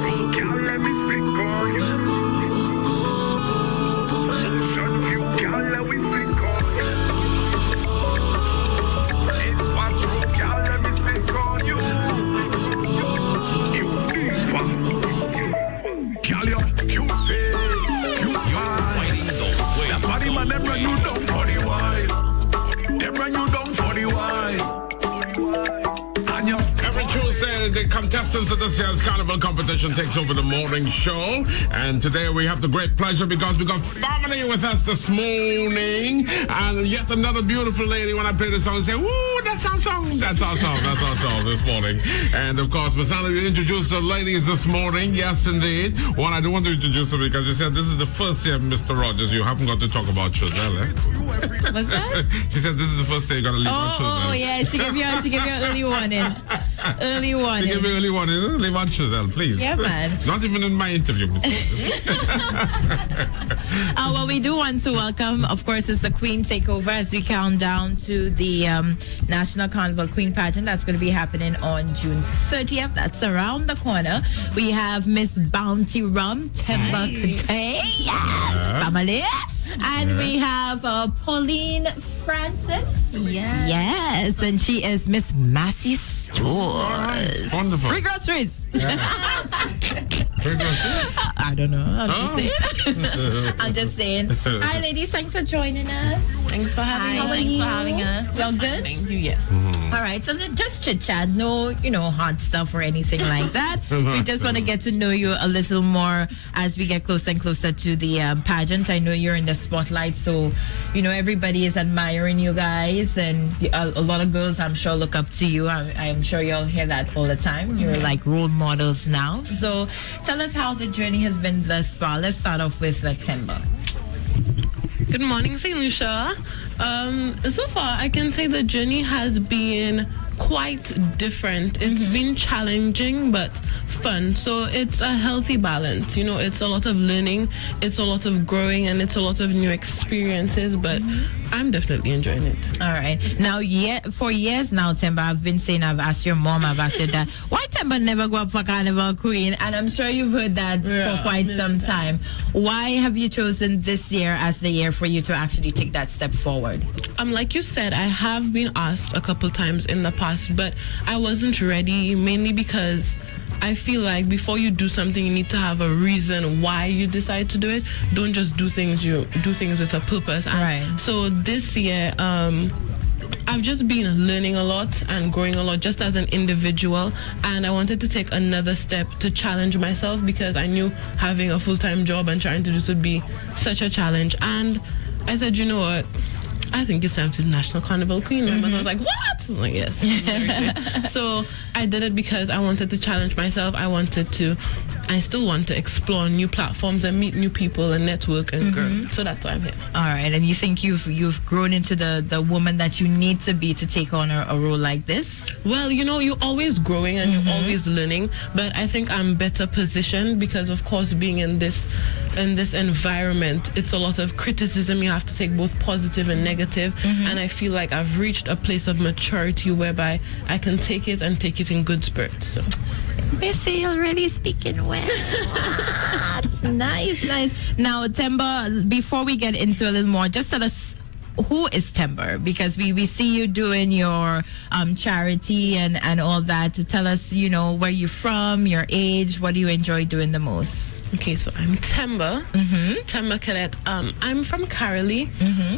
See, girl, let me stick on you. Motion view, girl, let me stick on you. It was true, girl, let me stick on you. You deeper. Girl, your cute face, cute smile. That's why the man them run you down for the while. Them run you down for the while. And you Every Tuesday, the contestants of this year's Carnival competition takes over the morning show. And today we have the great pleasure because we got family with us this morning. And yet another beautiful lady, when I play the song, say, woo, that's our song. That's our song. That's our song this morning. And of course, Masana, you introduced the ladies this morning. Yes, indeed. Well, I do want to introduce her because you said this is the first year, Mr. Rogers. You haven't got to talk about Chazelle, eh? What's that? She said this is the first day you're going to leave on Chazelle. Oh, yeah. She gave you an early warning. Early warning. Give me early warning. Leave on Chazelle, please. Yeah, man. Not even in my interview, Mr. Well, we do want to welcome, of course, it's the Queen Takeover as we count down to the National Carnival Queen Pageant. That's going to be happening on June 30th. That's around the corner. We have Miss Bounty Rum, Temba Kate, yes, family. And we have Pauline Francis. Yes. Yes, and she is Miss Massey Stores. Wonderful. Free groceries. Very good. I don't know. I'm just saying. I'm just saying. Hi, ladies. Thanks for joining us. Thanks for having us. Thanks for having us. Y'all good? Thank you, yes. All right. So just chit chat. No, hard stuff or anything like that. We just want to get to know you a little more as we get closer and closer to the pageant. I know you're in the spotlight, so everybody is admiring you guys, and a lot of girls, I'm sure, look up to you. I'm sure you'll hear that all the time. You're like role models now. So tell us how the journey has been thus far. Let's start off with Timber. Good morning, St.Lucia. So far, I can say the journey has been quite different. It's been challenging but fun. So it's a healthy balance. It's a lot of learning, it's a lot of growing, and it's a lot of new experiences, but I'm definitely enjoying it. All right. Now, for years now, Temba, I've been saying, I've asked your mom, I've asked your dad, why Temba never go up for Carnival Queen? And I'm sure you've heard that for quite some time. Why have you chosen this year as the year for you to actually take that step forward? Like you said, I have been asked a couple times in the past, but I wasn't ready, mainly because I feel like before you do something, you need to have a reason why you decide to do it. Don't just do things. You do things with a purpose. Right. So this year, I've just been learning a lot and growing a lot just as an individual, and I wanted to take another step to challenge myself because I knew having a full-time job and trying to do this would be such a challenge. And I said, you know what? I think it's time to do National Carnival Queen. My mother was like, what? I was like, yes. So I did it because I wanted to challenge myself. I still want to explore new platforms and meet new people and network and grow. So that's why I'm here. All right. And you think you've grown into the woman that you need to be to take on a role like this? Well, you're always growing and you're always learning, but I think I'm better positioned because, of course, being in this environment, it's a lot of criticism. You have to take both positive and negative, and I feel like I've reached a place of maturity whereby I can take it and take it in good spirits. So. Missy, you're really speaking well. Nice. Now, Temba, before we get into a little more, just tell us, who is Temba? Because we see you doing your charity and all that. To tell us, where you're from, your age, what do you enjoy doing the most? Okay, so I'm Temba. Temba Cadet. I'm from Carolee.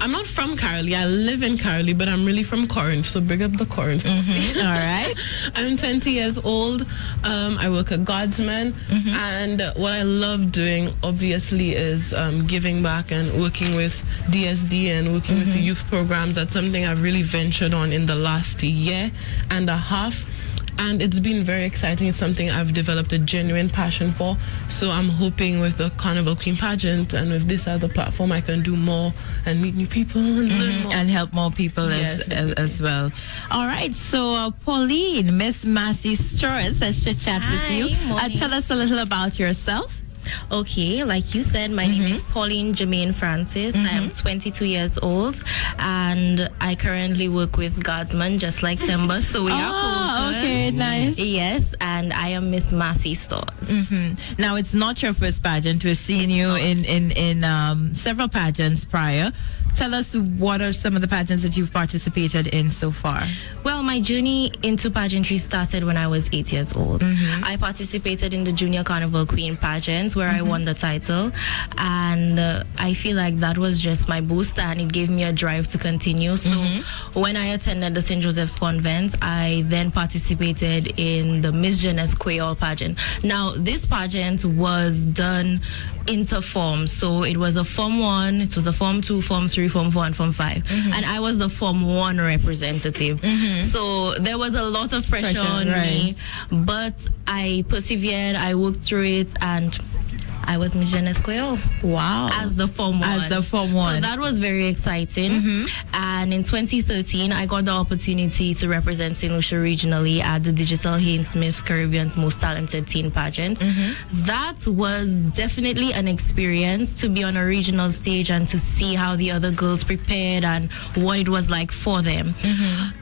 I'm not from Carolee. I live in Carolee, but I'm really from Corinth. So big up the Corinth. All right. I'm 20 years old. I work at Godsman, and what I love doing, obviously, is giving back and working with DSD and working with the youth programs. That's something I've really ventured on in the last year and a half, and it's been very exciting. It's something I've developed a genuine passion for, so I'm hoping with the Carnival Queen pageant and with this as a platform, I can do more and meet new people and learn more. And help more people as well. All right, so Pauline, Miss Massey Stores, let's chat with you. Tell us a little about yourself. Okay, like you said, my name is Pauline Jermaine Francis. I am 22 years old, and I currently work with Guardsman, just like Timber. So we are co-workers. Okay, nice. Yes, and I am Miss Massey Stores. Now, it's not your first pageant. We've seen you in several pageants prior. Tell us, what are some of the pageants that you've participated in so far? Well, my journey into pageantry started when I was 8 years old. I participated in the Junior Carnival Queen pageant where I won the title, and I feel like that was just my boost, and it gave me a drive to continue. So when I attended the St. Joseph's Convent, I then participated in the Miss Jeunesse Creole pageant. Now, this pageant was done interform, so it was a Form 1, it was a Form 2, Form 3, Form 4, and Form 5. And I was the Form 1 representative. So there was a lot of pressure on me, but I persevered, I worked through it, and I was Miss Jeunesse Creole. Wow. As the Form 1. As the Form 1. So that was very exciting. And in 2013, I got the opportunity to represent St. Lucia regionally at the Digital Haynes Smith Caribbean's Most Talented Teen Pageant. That was definitely an experience to be on a regional stage and to see how the other girls prepared and what it was like for them.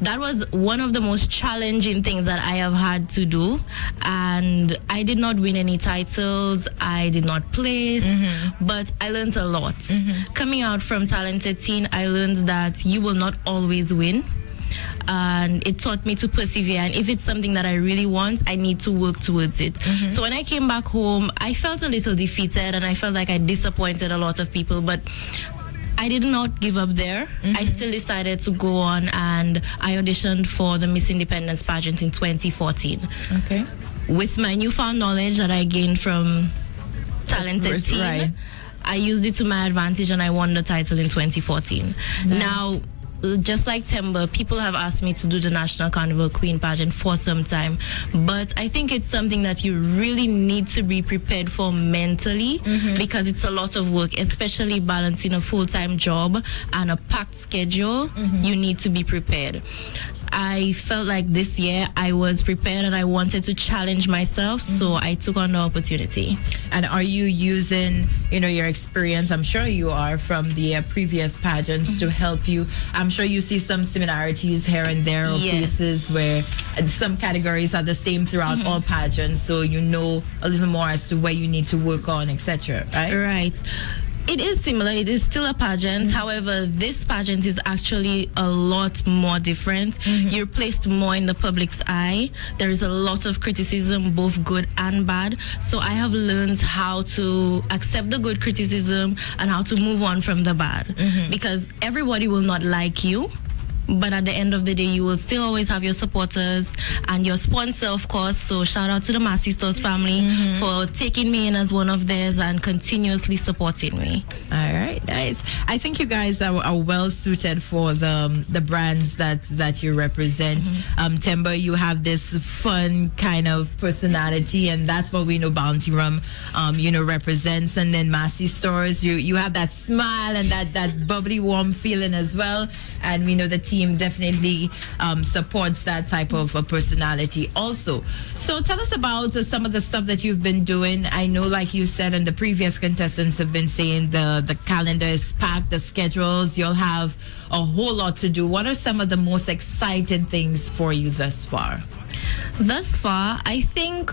That was one of the most challenging things that I have had to do. And I did not win any titles. I did not place, but I learned a lot. Coming out from Talented Teen, I learned that you will not always win. And it taught me to persevere, and if it's something that I really want, I need to work towards it. So when I came back home, I felt a little defeated, and I felt like I disappointed a lot of people, but I did not give up there. I still decided to go on, and I auditioned for the Miss Independence pageant in 2014. Okay. With my newfound knowledge that I gained from Talented Teen, right. I used it to my advantage, and I won the title in 2014. Now, just like Timber, people have asked me to do the National Carnival Queen pageant for some time, but I think it's something that you really need to be prepared for mentally, because it's a lot of work, especially balancing a full-time job and a packed schedule. You need to be prepared. I felt like this year I was prepared and I wanted to challenge myself, so I took on the opportunity. And are you using, your experience, I'm sure you are, from the previous pageants to help you? I'm sure you see some similarities here and there, or places where some categories are the same throughout all pageants, so you know a little more as to where you need to work on, etc. Right? Right. It is similar. It is still a pageant. However, this pageant is actually a lot more different. You're placed more in the public's eye. There is a lot of criticism, both good and bad. So I have learned how to accept the good criticism and how to move on from the bad. Because everybody will not like you, but at the end of the day, you will still always have your supporters and your sponsor, of course. So shout out to the Massey Stores family for taking me in as one of theirs and continuously supporting me. All right, nice. I think you guys are well suited for the brands that you represent. Timber, you have this fun kind of personality, and that's what we know Bounty Rum, represents. And then Massey Stores, you have that smile and that bubbly, warm feeling as well. And we know the team definitely supports that type of personality also. So tell us about some of the stuff that you've been doing. I know, like you said, and the previous contestants have been saying, the calendar is packed, the schedules, you'll have a whole lot to do. What are some of the most exciting things for you thus far? Thus far, I think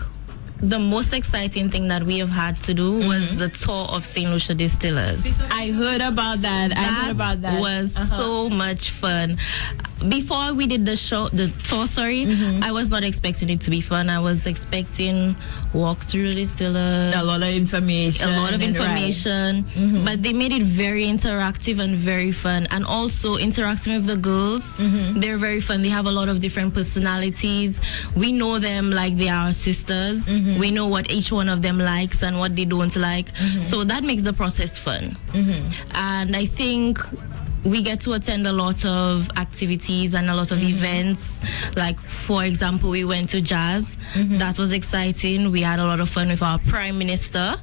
the most exciting thing that we have had to do was the tour of St. Lucia Distillers. I heard about that. That was so much fun. Before we did the tour, I was not expecting it to be fun. I was expecting walk through the distillers. A lot of information. But they made it very interactive and very fun. And also interacting with the girls. They're very fun. They have a lot of different personalities. We know them like they are sisters. We know what each one of them likes and what they don't like. So that makes the process fun. And I think we get to attend a lot of activities and a lot of events. Like, for example, we went to jazz. That was exciting. We had a lot of fun with our Prime Minister.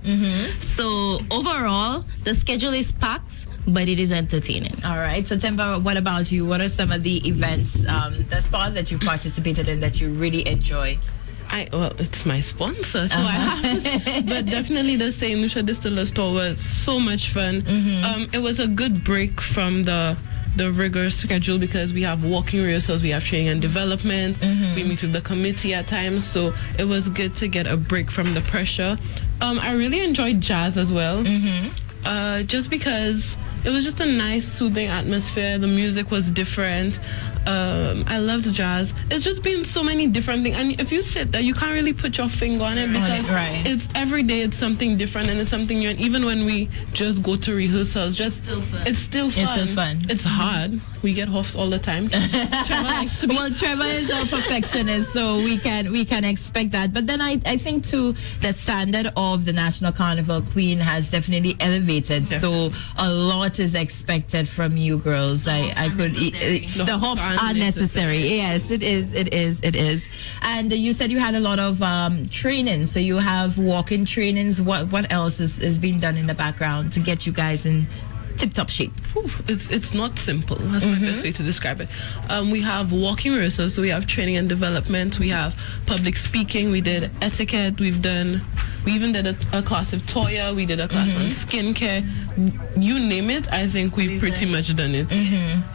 So overall, the schedule is packed, but it is entertaining. All right. So, Timber, what about you? What are some of the events thus far that you've participated in that you really enjoy? Well, it's my sponsor, so I have to, but definitely the St. Lucia Distillers tour was so much fun. It was a good break from the rigorous schedule because we have walking rehearsals, we have training and development, we meet with the committee at times, so it was good to get a break from the pressure. I really enjoyed jazz as well, just because it was just a nice, soothing atmosphere. The music was different. I loved jazz. It's just been so many different things, and if you sit there, you can't really put your finger on it because it's every day it's something different and it's something new. And even when we just go to rehearsals, it's still fun. It's still fun. It's hard. We get huffs all the time. Trevor likes to be. Well, Trevor is a perfectionist, so we can expect that. But then I think too, the standard of the National Carnival Queen has definitely elevated. So a lot is expected from you girls. The hops are necessary. Yes, it is. And you said you had a lot of training. So you have walk-in trainings. What else is being done in the background to get you guys in tip-top shape? It's not simple. That's my best way to describe it. We have walking rehearsals, so we have training and development. We have public speaking. We did etiquette. We even did a class of Toya. We did a class on skincare. You name it, I think we've pretty much done it.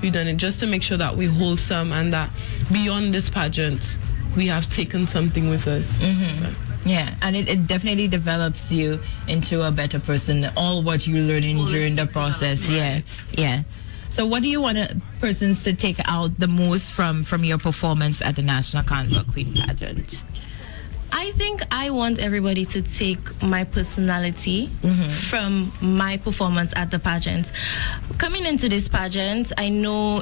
We've done it just to make sure that we're wholesome and that beyond this pageant, we have taken something with us. So. Yeah, and it definitely develops you into a better person, all what you're learning during the process. Yeah. So what do you want persons to take out the most from your performance at the National Carnival Queen pageant? I think I want everybody to take my personality from my performance at the pageant. Coming into this pageant, I know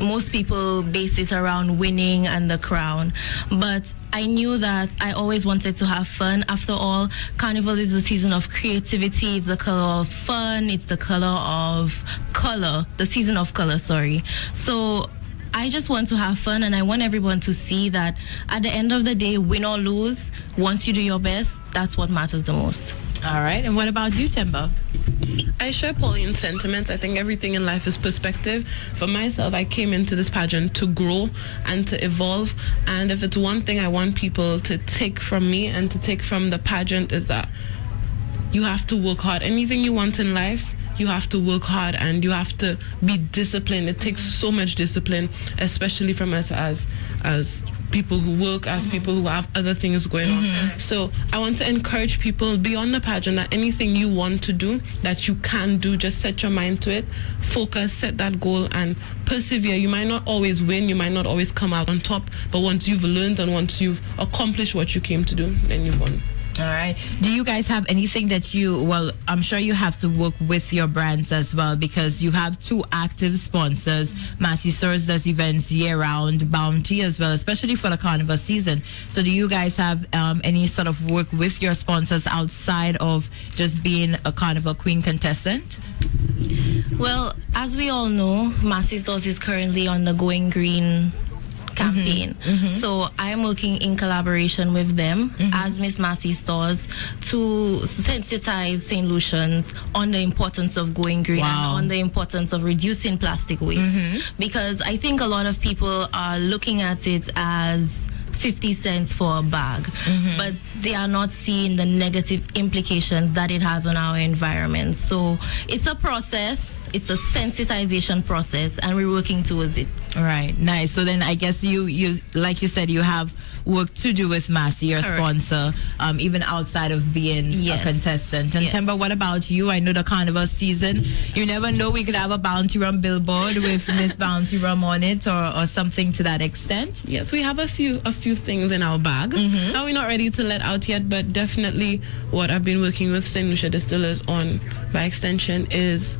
most people base it around winning and the crown, but I knew that I always wanted to have fun. After all, Carnival is a season of creativity, it's the color of fun, it's the season of color, sorry. So I just want to have fun, and I want everyone to see that at the end of the day, win or lose, once you do your best, that's what matters the most. All right, and what about you, Timber? I share Pauline's sentiments. I think everything in life is perspective. For myself, I came into this pageant to grow and to evolve. And if it's one thing I want people to take from me and to take from the pageant is that you have to work hard. Anything you want in life, you have to work hard and you have to be disciplined. It takes so much discipline, especially from us as people who work, as people who have other things going on. So I want to encourage people beyond the pageant that anything you want to do, that you can do, just set your mind to it, focus, set that goal and persevere. You might not always win, you might not always come out on top, but once you've learned and once you've accomplished what you came to do, then you've won. All right. Do you guys have anything that I'm sure you have to work with your brands as well, because you have two active sponsors. Massey Stores does events year-round, Bounty as well, especially for the Carnival season. So do you guys have any sort of work with your sponsors outside of just being a Carnival Queen contestant? Well, as we all know, Massey Stores is currently on the Going Green campaign. So I'm working in collaboration with them as Miss Massey Stores to sensitize St. Lucians on the importance of going green and on the importance of reducing plastic waste. Because I think a lot of people are looking at it as 50 cents for a bag, but they are not seeing the negative implications that it has on our environment. So it's a process, it's a sensitization process, and we're working towards it. All right, nice. So then I guess you like you said, you have work to do with Massey, your sponsor, even outside of being a contestant. And Temba, what about you? I know the Carnival season, you never know, we could have a Bounty Rum billboard with Miss Bounty Rum on it or something to that extent. Yes, we have a few things in our bag. Now we're not ready to let out yet, but definitely what I've been working with St. Lucia Distillers on by extension is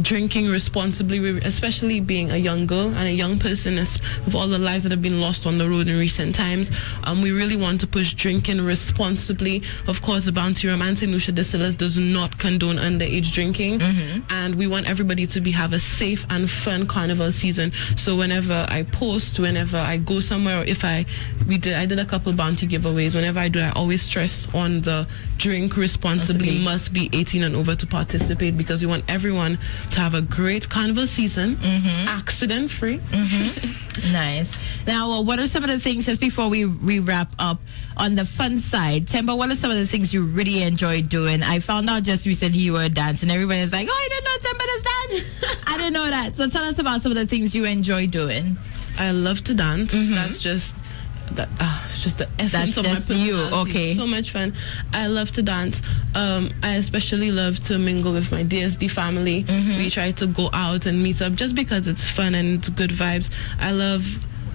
drinking responsibly, especially being a young girl and a young person, with all the lives that have been lost on the road in recent times. We really want to push drinking responsibly. Of course, the Bounty Rum and St. Lucia Distillers does not condone underage drinking, and we want everybody to have a safe and fun Carnival season. So whenever I post, whenever I go somewhere, or if I did a couple Bounty giveaways, whenever I do, I always stress on the drink responsibly, must be 18 and over to participate, because we want everyone to have a great Carnival season, accident free. Nice. Now, what are some of the things, just before we wrap up, on the fun side, Temba, what are some of the things you really enjoy doing? I found out just recently you were dancing. Everybody was like, oh, I didn't know Temba does dance. I didn't know that. So tell us about some of the things you enjoy doing. I love to dance. That's just it's just the essence That's of my just you. personality. Okay. So much fun. I love to dance. I especially love to mingle with my DSD family. We try to go out and meet up just because it's fun and it's good vibes. I love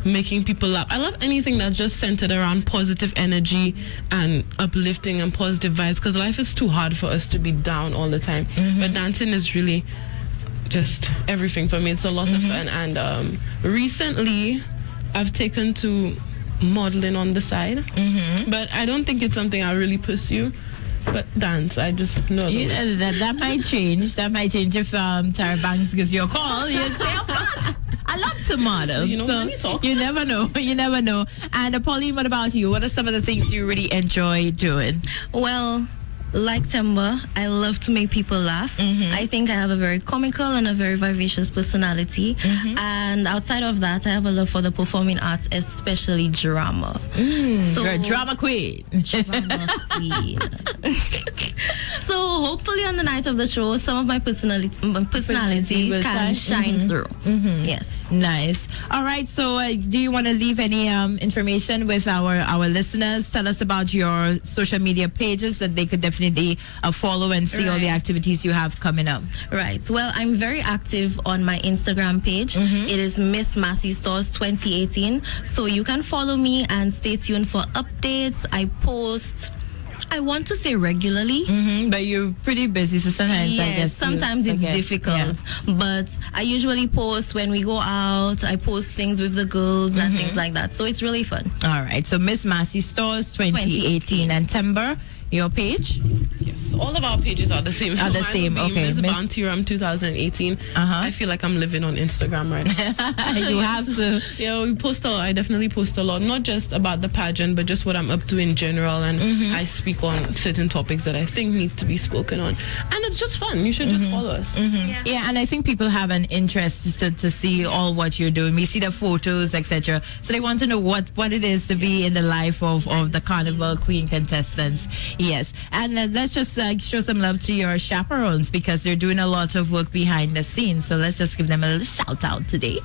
making people laugh. I love anything that's just centered around positive energy and uplifting and positive vibes, because life is too hard for us to be down all the time. But dancing is really just everything for me. It's a lot of fun. And recently I've taken to modeling on the side, but I don't think it's something I really pursue. But dance, I just know that might change. That might change if Tara Banks gives you a call. You'd say, of course, I love to model. You know, so money talks. you never know. You never know. And Pauline, what about you? What are some of the things you really enjoy doing? Well, like Temba, I love to make people laugh. I think I have a very comical and a very vivacious personality. And outside of that, I have a love for the performing arts, especially drama. You're a drama queen. Drama queen. So hopefully on the night of the show, some of my personality will can shine through. Yes. Nice. All right. So do you want to leave any information with our listeners? Tell us about your social media pages that they could definitely follow and see all the activities you have coming up. Right. Well, I'm very active on my Instagram page. It is Miss Massey Stores 2018. So you can follow me and stay tuned for updates. I post, I want to say regularly. But you're pretty busy, so sometimes I guess sometimes it's difficult. But I usually post when we go out. I post things with the girls and things like that. So it's really fun. All right. So Miss Massey Stores 2018 and Timber, your page? Yes, all of our pages are the same. Are the Mine same, will be okay. Miss Bounty Rum 2018. I feel like I'm living on Instagram right now. You have to. Yeah, I definitely post a lot, not just about the pageant, but just what I'm up to in general. And I speak on certain topics that I think need to be spoken on. And it's just fun. You should just follow us. Yeah, and I think people have an interest to see all what you're doing. We see the photos, etc. So they want to know what it is to be in the life of the Carnival Queen contestants. Yes, and let's just show some love to your chaperones, because they're doing a lot of work behind the scenes. So let's just give them a little shout out today.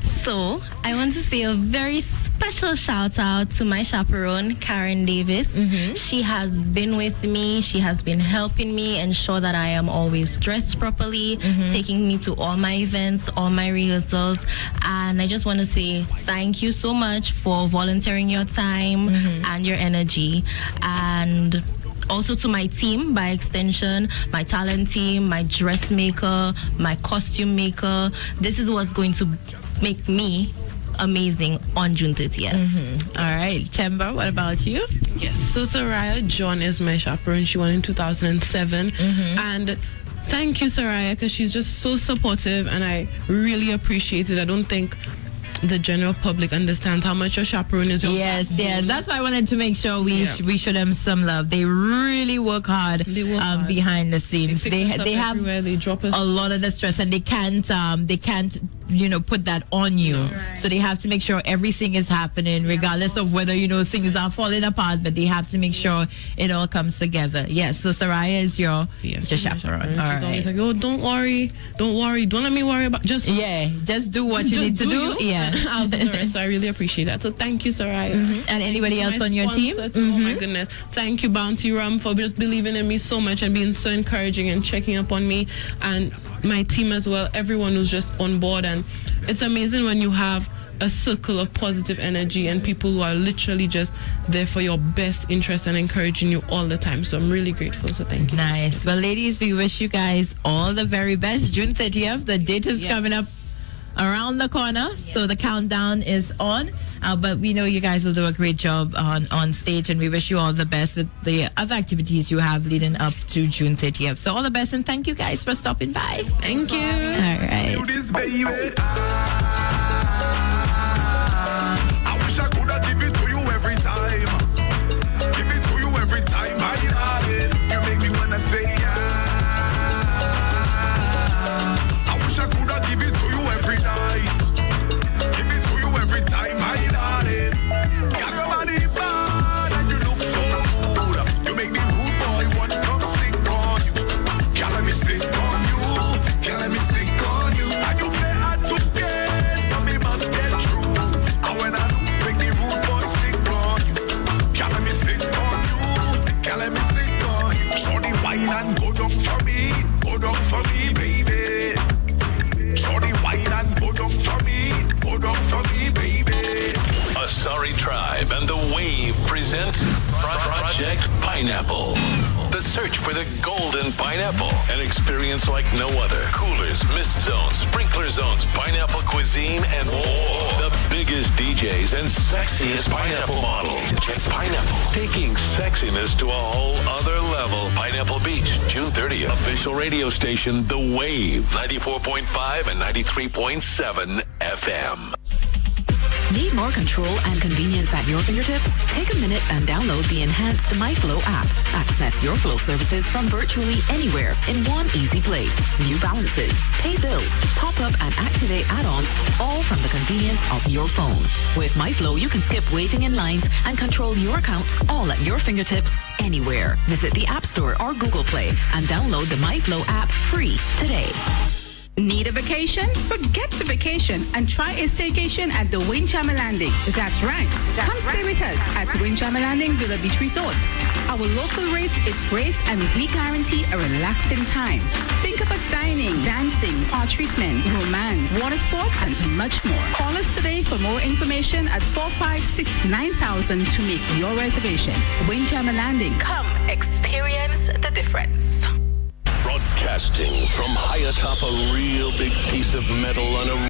So I want to say a very special shout out to my chaperone, Karen Davis. She has been with me. She has been helping me ensure that I am always dressed properly, taking me to all my events, all my rehearsals. And I just want to say thank you so much for volunteering your time and your energy. And also to my team, by extension, my talent team, my dressmaker, my costume maker. This is what's going to make me amazing on June 30th. All right, Temba, what about you? Yes, so Soraya John is my chaperone. She won in 2007. And thank you, Soraya, because she's just so supportive, and I really appreciate it. I don't think the general public understands how much your chaperone is. Yes, that's why I wanted to make sure we show them some love. They really work hard, behind the scenes. They have they drop us a lot of the stress, and they can't put that on you. So they have to make sure everything is happening, regardless of whether things are falling apart. But they have to make sure it all comes together. Yes. So Soraya is your chaperone. All She's always like, oh, don't worry, don't let me worry about just do what you need to do. I'll do the rest. So I really appreciate that. So thank you, Soraya. And anybody else on your team? Oh my goodness, thank you, Bounty Rum, for just believing in me so much and being so encouraging and checking up on me, and my team as well. Everyone who's just on board, and it's amazing when you have a circle of positive energy and people who are literally just there for your best interest and encouraging you all the time. So I'm really grateful. So thank you. Nice. Well, ladies, we wish you guys all the very best. June 30th, the date is coming up around the corner. So the countdown is on. But we know you guys will do a great job on stage, and we wish you all the best with the other activities you have leading up to June 30th. So all the best, and thank you guys for stopping by. Thank you. All right. I wish I could have given it to you every time. Give it to you every time. My darling, you make me wanna say yeah. I wish I could have given it to you every night. down for me, baby. Asari Tribe and The Wave present Project Pineapple. The search for the golden pineapple. An experience like no other. Coolers, mist zones, sprinkler zones, pineapple cuisine, and more. The biggest DJs and sexiest pineapple models. Check Pineapple. Taking sexiness to a whole other level. Pineapple Beach, June 30th. Official radio station, The Wave. 94.5 and 93.7 FM. Need more control and convenience at your fingertips? Take a minute and download the enhanced MyFlow app. Access your flow services from virtually anywhere in one easy place. View balances, pay bills, top up and activate add-ons, all from the convenience of your phone. With MyFlow, you can skip waiting in lines and control your accounts all at your fingertips anywhere. Visit the App Store or Google Play and download the MyFlow app free today. Need a vacation? Forget the vacation and try a staycation at the Windjammer Landing. That's right. Come stay with us at Windjammer Landing Villa Beach Resort. Our local rate is great and we guarantee a relaxing time. Think about dining, dancing, spa treatments, romance, water sports, and much more. Call us today for more information at 456-9000 to make your reservation. Windjammer Landing. Come experience the difference. Broadcasting from high atop a real big piece of metal on a